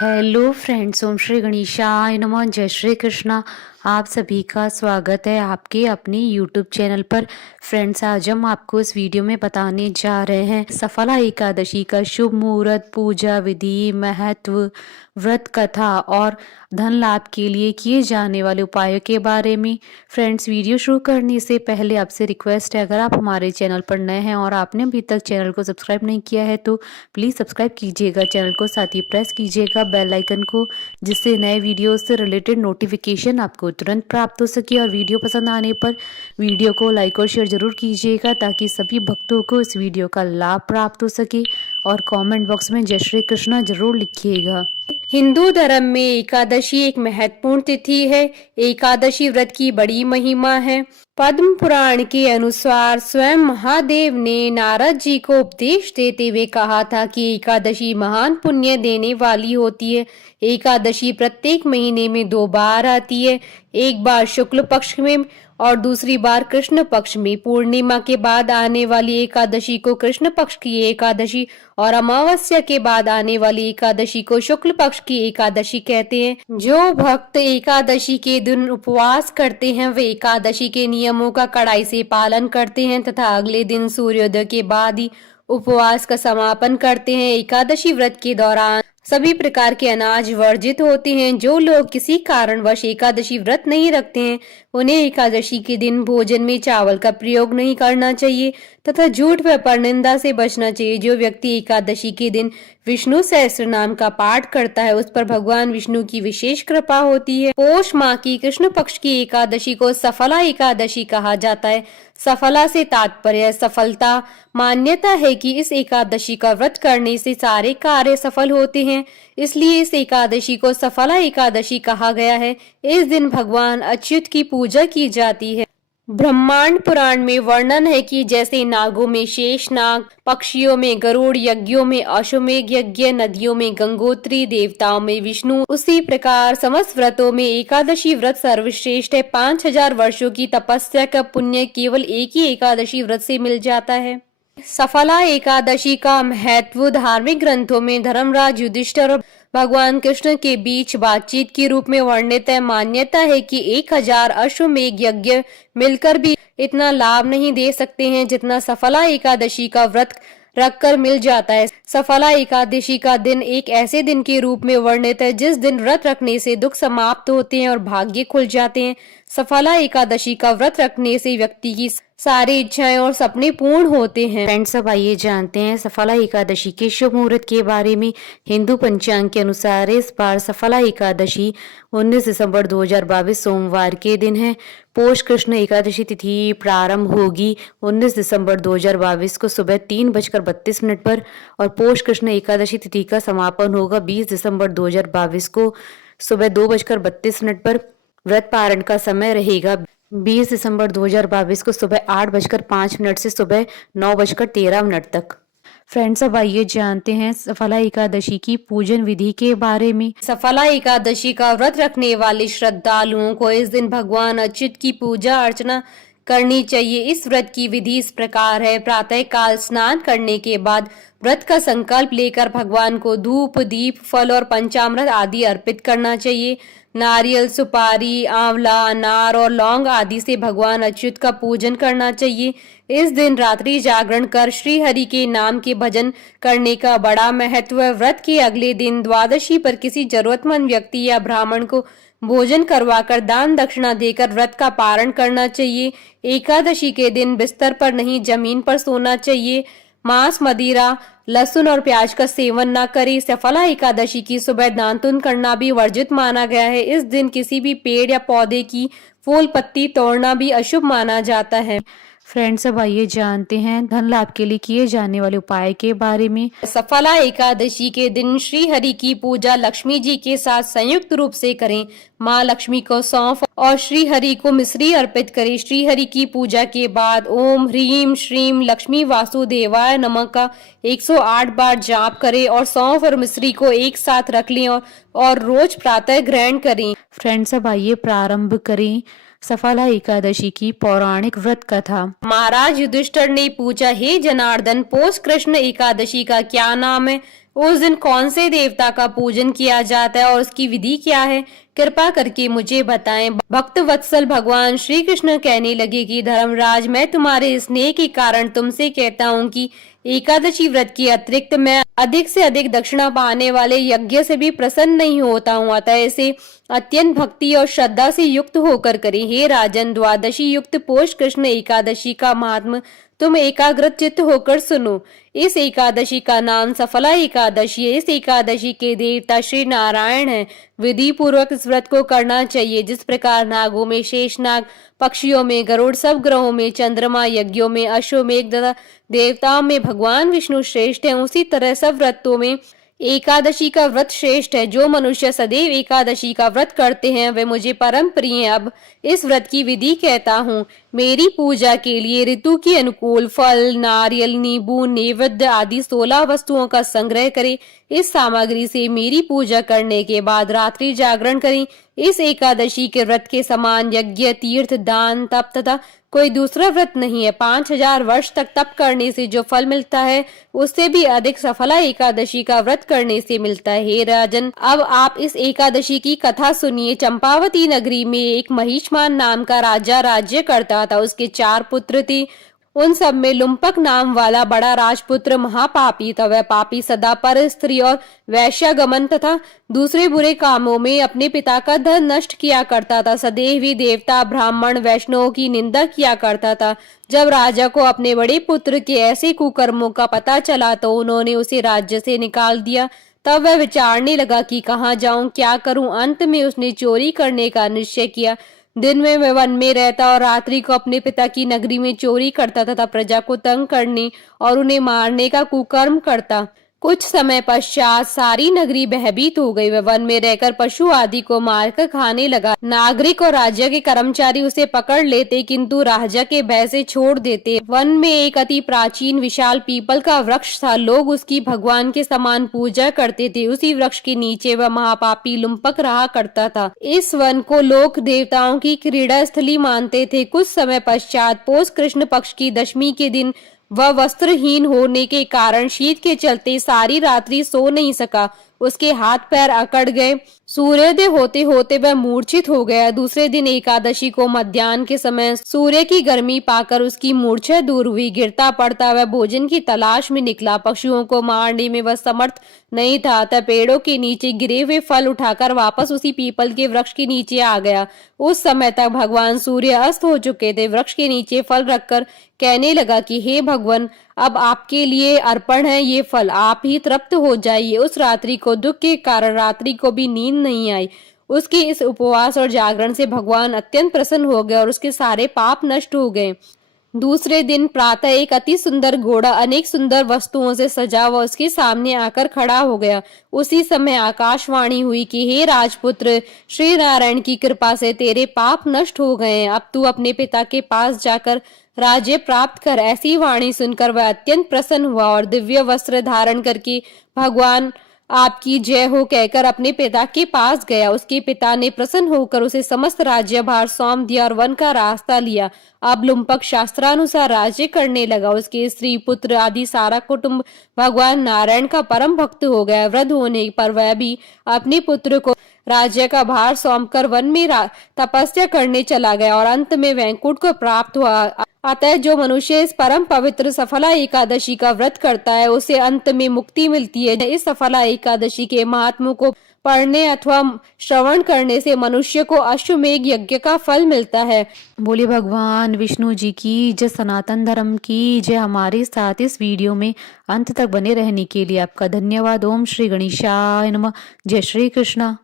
Hello friends, ओम श्री गणेशाय नमः। जय श्री कृष्णा। आप सभी का स्वागत है आपके अपने यूट्यूब चैनल पर। फ्रेंड्स, आज हम आपको इस वीडियो में बताने जा रहे हैं सफला एकादशी का शुभ मुहूर्त, पूजा विधि, महत्व, व्रत कथा और धन लाभ के लिए किए जाने वाले उपायों के बारे में। फ्रेंड्स, वीडियो शुरू करने से पहले आपसे रिक्वेस्ट है, अगर आप हमारे चैनल पर नए हैं और आपने अभी तक चैनल को सब्सक्राइब नहीं किया है तो प्लीज़ सब्सक्राइब कीजिएगा चैनल को, साथ ही प्रेस कीजिएगा बेल आइकन को, जिससे नए वीडियो से रिलेटेड नोटिफिकेशन आपको तुरंत प्राप्त हो सके। और वीडियो पसंद आने पर वीडियो को लाइक और शेयर जरूर कीजिएगा ताकि सभी भक्तों को इस वीडियो का लाभ प्राप्त हो सके। और कमेंट बॉक्स में जय श्री कृष्णा जरूर लिखिएगा। हिंदू धर्म में एकादशी एक महत्वपूर्ण तिथि है। एकादशी व्रत की बड़ी महिमा है। पद्म पुराण के अनुसार स्वयं महादेव ने नारद जी को उपदेश देते हुए कहा था कि एकादशी महान पुण्य देने वाली होती है। एकादशी प्रत्येक महीने में 2 बार आती है, एक बार शुक्ल पक्ष में और दूसरी बार कृष्ण पक्ष में। पूर्णिमा के बाद आने वाली एकादशी को कृष्ण पक्ष की एकादशी और अमावस्या के बाद आने वाली एकादशी को शुक्ल पक्ष की एकादशी कहते हैं। जो भक्त एकादशी के दिन उपवास करते हैं वे एकादशी के नियमों का कड़ाई से पालन करते हैं तथा अगले दिन सूर्योदय के बाद ही उपवास का समापन करते हैं। एकादशी व्रत के दौरान सभी प्रकार के अनाज वर्जित होते हैं। जो लोग किसी कारणवश एकादशी व्रत नहीं रखते हैं उन्हें एकादशी के दिन भोजन में चावल का प्रयोग नहीं करना चाहिए तथा झूठ व परनिंदा से बचना चाहिए। जो व्यक्ति एकादशी के दिन विष्णु सहस्त्र नाम का पाठ करता है उस पर भगवान विष्णु की विशेष कृपा होती है। पौष माह की कृष्ण पक्ष की एकादशी को सफला एकादशी कहा जाता है। सफला से तात्पर्य सफलता। मान्यता है कि इस एकादशी का व्रत करने से सारे कार्य सफल होते हैं, इसलिए इस एकादशी को सफला एकादशी कहा गया है। इस दिन भगवान अच्युत की पूजा की जाती है। ब्रह्मांड पुराण में वर्णन है कि जैसे नागों में शेषनाग, पक्षियों में गरुड़, यज्ञों में अश्वमेघ यज्ञ, नदियों में गंगोत्री, देवताओं में विष्णु, उसी प्रकार समस्त व्रतों में एकादशी व्रत सर्वश्रेष्ठ है। 5000 वर्षों की तपस्या का पुण्य केवल एक ही एकादशी व्रत से मिल जाता है। सफला एकादशी का महत्व धार्मिक ग्रंथों में धर्मराज युधिष्ठिर और भगवान कृष्ण के बीच बातचीत के रूप में वर्णित है। मान्यता है कि 1000 अश्वमेघ यज्ञ मिलकर भी इतना लाभ नहीं दे सकते हैं जितना सफला एकादशी का व्रत रखकर मिल जाता है। सफला एकादशी का दिन एक ऐसे दिन के रूप में वर्णित है जिस दिन व्रत रखने से दुख समाप्त होते हैं और भाग्य खुल जाते हैं। सफला एकादशी का व्रत रखने से व्यक्ति की सारी इच्छाएं और सपने पूर्ण होते हैं। फ्रेंड्स, अब आइए जानते हैं सफला एकादशी के शुभ मुहूर्त के बारे में। हिंदू पंचांग के अनुसार इस बार सफला एकादशी 19 दिसंबर 2022 सोमवार के दिन है। पोष कृष्ण एकादशी तिथि प्रारंभ होगी 19 दिसंबर 2022 को सुबह 3:32 पर और पोष कृष्ण एकादशी तिथि का समापन होगा 20 दिसंबर 2022 को सुबह 2:32 पर। व्रत पारण का समय रहेगा 20 दिसंबर 2022 को सुबह 8:05 से सुबह 9:13 तक। फ्रेंड्स, अब आइए जानते हैं सफला एकादशी की पूजन विधि के बारे में। सफला एकादशी का व्रत रखने वाले श्रद्धालुओं को इस दिन भगवान अच्युत की पूजा अर्चना करनी चाहिए। इस व्रत की विधि इस प्रकार है। प्रातः काल स्नान करने के बाद व्रत का संकल्प लेकर भगवान को धूप, दीप, फल और पंचामृत आदि अर्पित करना चाहिए। नारियल, सुपारी, आंवला, अनार और लौंग आदि से भगवान अच्युत का पूजन करना चाहिए। इस दिन रात्रि जागरण कर श्री हरि के नाम के भजन करने का बड़ा महत्व है। व्रत के अगले दिन द्वादशी पर किसी जरूरतमंद व्यक्ति या ब्राह्मण को भोजन करवाकर दान दक्षिणा देकर व्रत का पारण करना चाहिए। एकादशी के दिन बिस्तर पर नहीं जमीन पर सोना चाहिए। मांस, मदिरा, लहसुन और प्याज का सेवन न करें। सफला एकादशी की सुबह दान पुण्य करना भी वर्जित माना गया है। इस दिन किसी भी पेड़ या पौधे की फूल पत्ती तोड़ना भी अशुभ माना जाता है। फ्रेंड्स, अब आइए जानते हैं धन लाभ के लिए किए जाने वाले उपाय के बारे में। सफला एकादशी के दिन श्री हरि की पूजा लक्ष्मी जी के साथ संयुक्त रूप से करें। माँ लक्ष्मी को सौंफ और श्री हरि को मिश्री अर्पित करें। श्री हरि की पूजा के बाद ओम ह्रीम श्रीम लक्ष्मी वासुदेवाय नमः का 108 बार जाप करें और सौंफ और मिश्री को एक साथ रख लें और रोज प्रातः ग्रहण करें। फ्रेंड्स, अब आइए प्रारंभ करें सफला एकादशी की पौराणिक व्रत कथा। महाराज युधिष्ठिर ने पूछा, हे जनार्दन, पोष कृष्ण एकादशी का क्या नाम है? उस दिन कौन से देवता का पूजन किया जाता है और उसकी विधि क्या है, कृपा करके मुझे बताएं। भक्त वत्सल भगवान श्री कृष्ण कहने लगे कि धर्मराज, मैं तुम्हारे स्नेह के कारण तुमसे कहता हूँ कि एकादशी व्रत के अतिरिक्त मैं अधिक से अधिक दक्षिणा पाने वाले यज्ञ से भी प्रसन्न नहीं होता हूँ। अतः इसे अत्यंत भक्ति और श्रद्धा से युक्त होकर करें। हे राजन, द्वादशी युक्त पोष कृष्ण एकादशी का महात्म तुम एकाग्र चित्त होकर सुनो। इस एकादशी का नाम सफला एकादशी है। इस एकादशी के देवता श्री नारायण है। विधि पूर्वक इस व्रत को करना चाहिए। जिस प्रकार नागों में शेषनाग, पक्षियों में गरुड़, सब ग्रहों में चंद्रमा, यज्ञों में अश्वमेघ तथा देवताओं में भगवान विष्णु श्रेष्ठ है, उसी तरह सब व्रतों में एकादशी का व्रत श्रेष्ठ है। जो मनुष्य सदैव एकादशी का व्रत करते हैं वे मुझे परम प्रिय हैं। अब इस व्रत की विधि कहता हूँ। मेरी पूजा के लिए ऋतु के अनुकूल फल, नारियल, नींबू, नैवेद्य आदि 16 वस्तुओं का संग्रह करें। इस सामग्री से मेरी पूजा करने के बाद रात्रि जागरण करें। इस एकादशी के व्रत के समान यज्ञ, तीर्थ, दान, तप तथा कोई दूसरा व्रत नहीं है। 5000 वर्ष तक तप करने से जो फल मिलता है उससे भी अधिक सफला एकादशी का व्रत करने से मिलता है। हे राजन, अब आप इस एकादशी की कथा सुनिए। चंपावती नगरी में एक महिष्मान नाम का राजा राज्य करता था। उसके 4 पुत्र थे। उन सब में लुम्पक नाम वाला बड़ा राजपुत्र महापापी था। वह पापी सदा पर स्त्री और वैश्यागमन तथा दूसरे बुरे कामों में अपने पिता का धन नष्ट किया करता था। सदैव ही देवता, ब्राह्मण, वैष्णवों की निंदा किया करता था। जब राजा को अपने बड़े पुत्र के ऐसे कुकर्मों का पता चला तो उन्होंने उसे राज्य से निकाल दिया। तब वह विचारने लगा कि कहाँ जाऊं, क्या करूं। अंत में उसने चोरी करने का निश्चय किया। दिन में वह वन में रहता और रात्रि को अपने पिता की नगरी में चोरी करता तथा प्रजा को तंग करने और उन्हें मारने का कुकर्म करता। कुछ समय पश्चात सारी नगरी भयभीत हो गई। वह वन में रहकर पशु आदि को मारकर खाने लगा। नागरिक और राज्य के कर्मचारी उसे पकड़ लेते किंतु राजा के भय से छोड़ देते। वन में एक अति प्राचीन विशाल पीपल का वृक्ष था। लोग उसकी भगवान के समान पूजा करते थे। उसी वृक्ष के नीचे वह महापापी लुम्पक रहा करता था। इस वन को लोग देवताओं की क्रीड़ा स्थली मानते थे। कुछ समय पश्चात पौष कृष्ण पक्ष की दशमी के दिन वह वस्त्रहीन होने के कारण शीत के चलते सारी रात्रि सो नहीं सका। उसके हाथ पैर अकड़ गए। सूर्योदय होते होते वह मूर्छित हो गया। दूसरे दिन एकादशी को मध्याह्न के समय सूर्य की गर्मी पाकर उसकी मूर्छा दूर हुई। गिरता पड़ता वह भोजन की तलाश में निकला। पशुओं को मारने में वह समर्थ नहीं था, अतः पेड़ों के नीचे गिरे हुए फल उठाकर वापस उसी पीपल के वृक्ष के नीचे आ गया। उस समय तक भगवान सूर्य अस्त हो चुके थे। वृक्ष के नीचे फल रखकर कहने लगा कि हे भगवान, अब आपके लिए अर्पण है ये फल, आप ही तृप्त हो जाइए। उस रात्रि को दुख के कारण रात्रि को भी नींद नहीं आई। उसके इस उपवास और जागरण से भगवान अत्यंत प्रसन्न हो गए और उसके सारे पाप नष्ट हो गए। दूसरे दिन प्रातः एक अति सुंदर घोड़ा अनेक सुंदर वस्तुओं से सजा हुआ उसके सामने आकर खड़ा हो गया। उसी समय आकाशवाणी हुई कि हे राजपुत्र, श्री नारायण की कृपा से तेरे पाप नष्ट हो गए हैं। अब तू अपने पिता के पास जाकर राज्य प्राप्त कर। ऐसी वाणी सुनकर वह अत्यंत प्रसन्न हुआ और दिव्य वस्त्र धारण करके भगवान आपकी जय हो कहकर अपने पिता के पास गया। उसके पिता ने प्रसन्न होकर उसे समस्त राज्यभार सौंप दिया और वन का रास्ता लिया। अब लुम्पक शास्त्रानुसार राज्य करने लगा। उसके स्त्री, पुत्र आदि सारा कुटुंब भगवान नारायण का परम भक्त हो गया। वृद्ध होने पर वह भी अपने पुत्र को राज्य का भार सौंपकर वन में तपस्या करने चला गया और अंत में वैकुंठ को प्राप्त हुआ। अतः जो मनुष्य इस परम पवित्र सफला एकादशी का व्रत करता है उसे अंत में मुक्ति मिलती है। इस सफला एकादशी के महात्म को पढ़ने अथवा श्रवण करने से मनुष्य को अश्वमेघ यज्ञ का फल मिलता है। बोले भगवान विष्णु जी की जय, सनातन धर्म की जय। हमारे साथ इस वीडियो में अंत तक बने रहने के लिए आपका धन्यवाद। ओम श्री गणेशाय नमः। जय श्री कृष्णा।